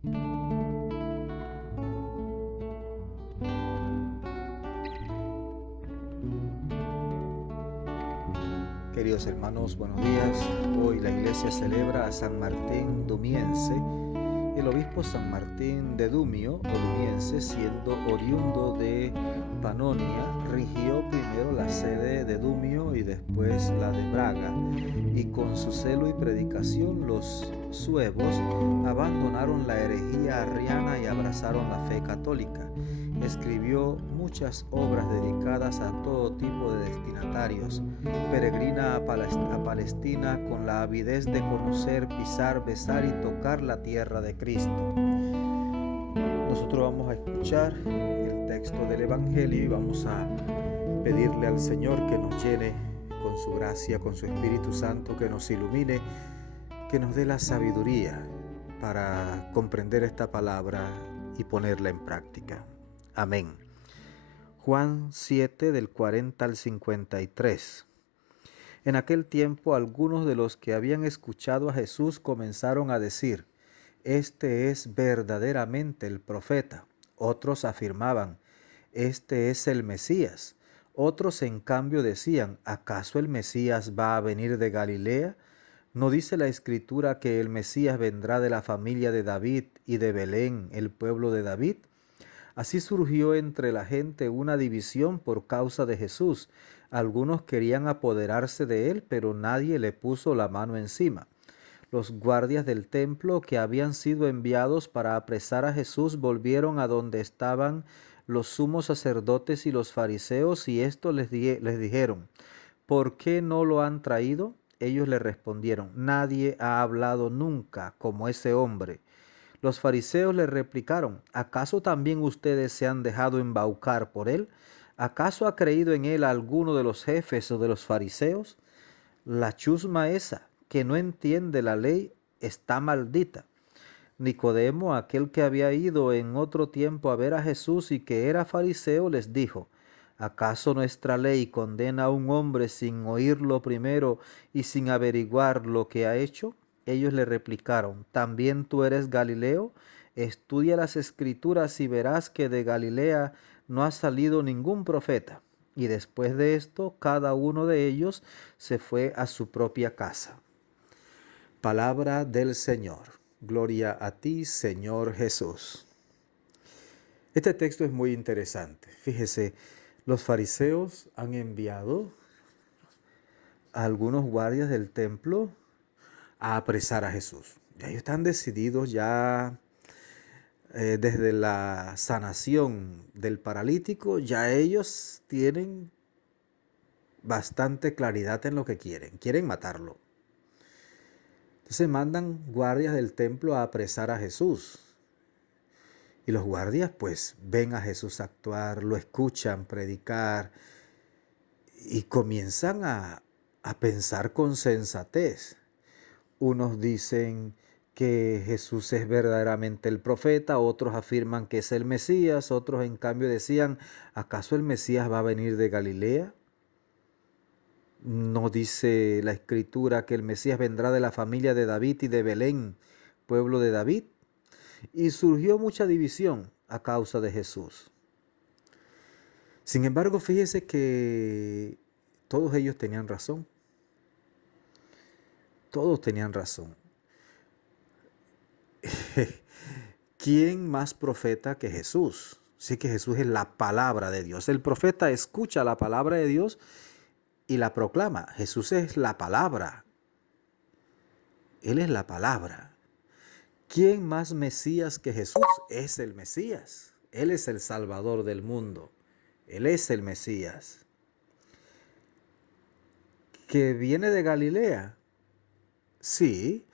Queridos hermanos, buenos días. Hoy la iglesia celebra a San Martín Dumiense. El obispo San Martín de Dumio, o Dumiense, siendo oriundo de Panonia, rigió primero la sede de Dumio y después la de Braga, y con su celo y predicación los suevos abandonaron la herejía arriana y abrazaron la fe católica. Escribió muchas obras dedicadas a todo tipo de destinatarios. Peregrina a Palestina con la avidez de conocer, pisar, besar y tocar la tierra de Cristo. Nosotros vamos a escuchar el texto del Evangelio y vamos a pedirle al Señor que nos llene con su gracia, con su Espíritu Santo, que nos ilumine, que nos dé la sabiduría para comprender esta palabra y ponerla en práctica. Amén. Juan 7 del 40 al 53. En aquel tiempo algunos de los que habían escuchado a Jesús comenzaron a decir: «Este es verdaderamente el profeta». Otros afirmaban: «Este es el Mesías». Otros en cambio decían: «¿Acaso el Mesías va a venir de Galilea? ¿No dice la Escritura que el Mesías vendrá de la familia de David y de Belén, el pueblo de David?». Así surgió entre la gente una división por causa de Jesús. Algunos querían apoderarse de él, pero nadie le puso la mano encima. Los guardias del templo que habían sido enviados para apresar a Jesús volvieron a donde estaban los sumos sacerdotes y los fariseos, y esto les dijeron: «¿Por qué no lo han traído?». Ellos le respondieron: «Nadie ha hablado nunca como ese hombre». Los fariseos le replicaron: «¿Acaso también ustedes se han dejado embaucar por él? ¿Acaso ha creído en él alguno de los jefes o de los fariseos? La chusma esa, que no entiende la ley, está maldita». Nicodemo, aquel que había ido en otro tiempo a ver a Jesús y que era fariseo, les dijo: «¿Acaso nuestra ley condena a un hombre sin oírlo primero y sin averiguar lo que ha hecho?». Ellos le replicaron: «¿También tú eres Galileo? Estudia las Escrituras y verás que de Galilea no ha salido ningún profeta». Y después de esto, cada uno de ellos se fue a su propia casa. Palabra del Señor. Gloria a ti, Señor Jesús. Este texto es muy interesante. Fíjese, los fariseos han enviado a algunos guardias del templo a apresar a Jesús. Ellos están decididos ya desde la sanación del paralítico, ya ellos tienen bastante claridad en lo que quieren matarlo. Entonces mandan guardias del templo a apresar a Jesús. Y los guardias pues ven a Jesús actuar, lo escuchan predicar y comienzan a pensar con sensatez. Unos dicen que Jesús es verdaderamente el profeta, otros afirman que es el Mesías, otros en cambio decían: «¿Acaso el Mesías va a venir de Galilea? ¿No dice la Escritura que el Mesías vendrá de la familia de David y de Belén, pueblo de David?». Y surgió mucha división a causa de Jesús. Sin embargo, fíjese que todos ellos tenían razón. Todos tenían razón. ¿Quién más profeta que Jesús? Sí, que Jesús es la palabra de Dios. El profeta escucha la palabra de Dios y la proclama. Jesús es la palabra. Él es la palabra. ¿Quién más Mesías que Jesús? Es el Mesías. Él es el Salvador del mundo. Él es el Mesías. ¿Que viene de Galilea? Sí.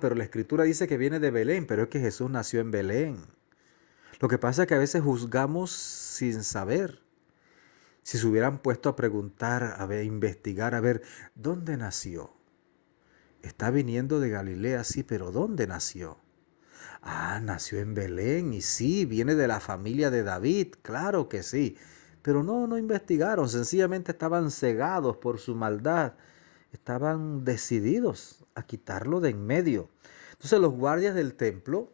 Pero la Escritura dice que viene de Belén, pero es que Jesús nació en Belén. Lo que pasa es que a veces juzgamos sin saber. Si se hubieran puesto a preguntar, a investigar, a ver, ¿dónde nació? Está viniendo de Galilea, sí, pero ¿dónde nació? Nació en Belén, y sí, viene de la familia de David, claro que sí. Pero no investigaron, sencillamente estaban cegados por su maldad. Estaban decididos a quitarlo de en medio. Entonces los guardias del templo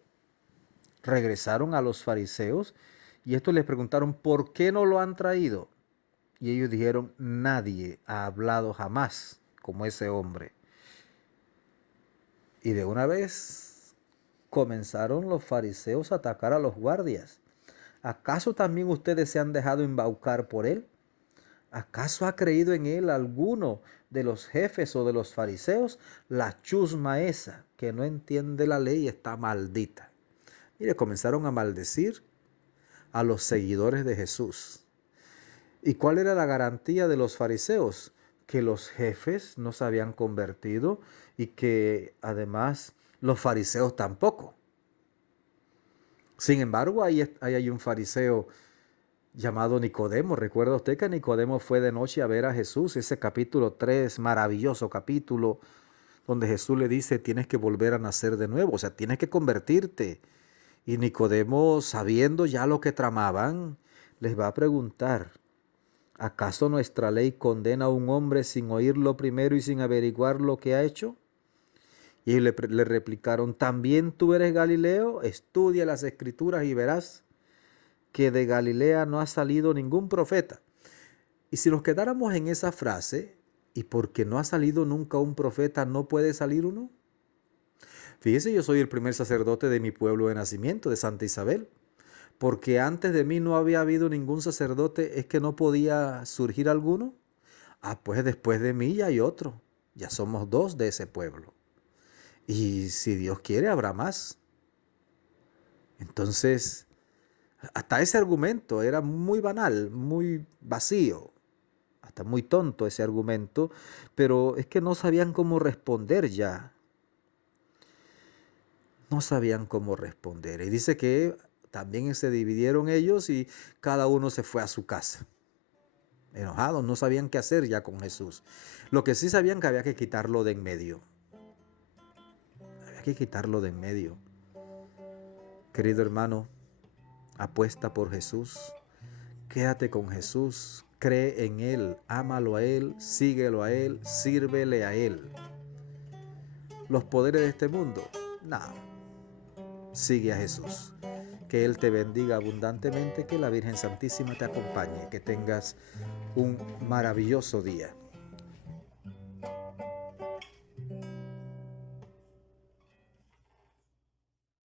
regresaron a los fariseos y estos les preguntaron, ¿por qué no lo han traído? Y ellos dijeron, nadie ha hablado jamás como ese hombre. Y de una vez comenzaron los fariseos a atacar a los guardias. ¿Acaso también ustedes se han dejado embaucar por él? ¿Acaso ha creído en él alguno de los jefes o de los fariseos? La chusma esa que no entiende la ley está maldita. Mire, comenzaron a maldecir a los seguidores de Jesús. ¿Y cuál era la garantía de los fariseos? Que los jefes no se habían convertido y que además los fariseos tampoco. Sin embargo, ahí hay un fariseo llamado Nicodemo. ¿Recuerda usted que Nicodemo fue de noche a ver a Jesús? Ese capítulo 3, maravilloso capítulo, donde Jesús le dice, tienes que volver a nacer de nuevo, o sea, tienes que convertirte. Y Nicodemo, sabiendo ya lo que tramaban, les va a preguntar, ¿acaso nuestra ley condena a un hombre sin oírlo primero y sin averiguar lo que ha hecho? Y ellos le replicaron, ¿también tú eres Galileo? Estudia las escrituras y verás que de Galilea no ha salido ningún profeta. Y si nos quedáramos en esa frase, ¿y porque no ha salido nunca un profeta, no puede salir uno? Fíjese, yo soy el primer sacerdote de mi pueblo de nacimiento, de Santa Isabel. Porque antes de mí no había habido ningún sacerdote, ¿es que no podía surgir alguno? Ah, pues después de mí ya hay otro. Ya somos dos de ese pueblo. Y si Dios quiere, habrá más. Entonces, hasta ese argumento era muy banal, muy vacío, hasta muy tonto ese argumento, pero es que no sabían cómo responder ya. No sabían cómo responder. Y dice que también se dividieron ellos y cada uno se fue a su casa. Enojados, no sabían qué hacer ya con Jesús. Lo que sí sabían que había que quitarlo de en medio. Había que quitarlo de en medio. Querido hermano, apuesta por Jesús. Quédate con Jesús. Cree en Él. Ámalo a Él. Síguelo a Él. Sírvele a Él. Los poderes de este mundo, nada. Sigue a Jesús. Que Él te bendiga abundantemente. Que la Virgen Santísima te acompañe. Que tengas un maravilloso día.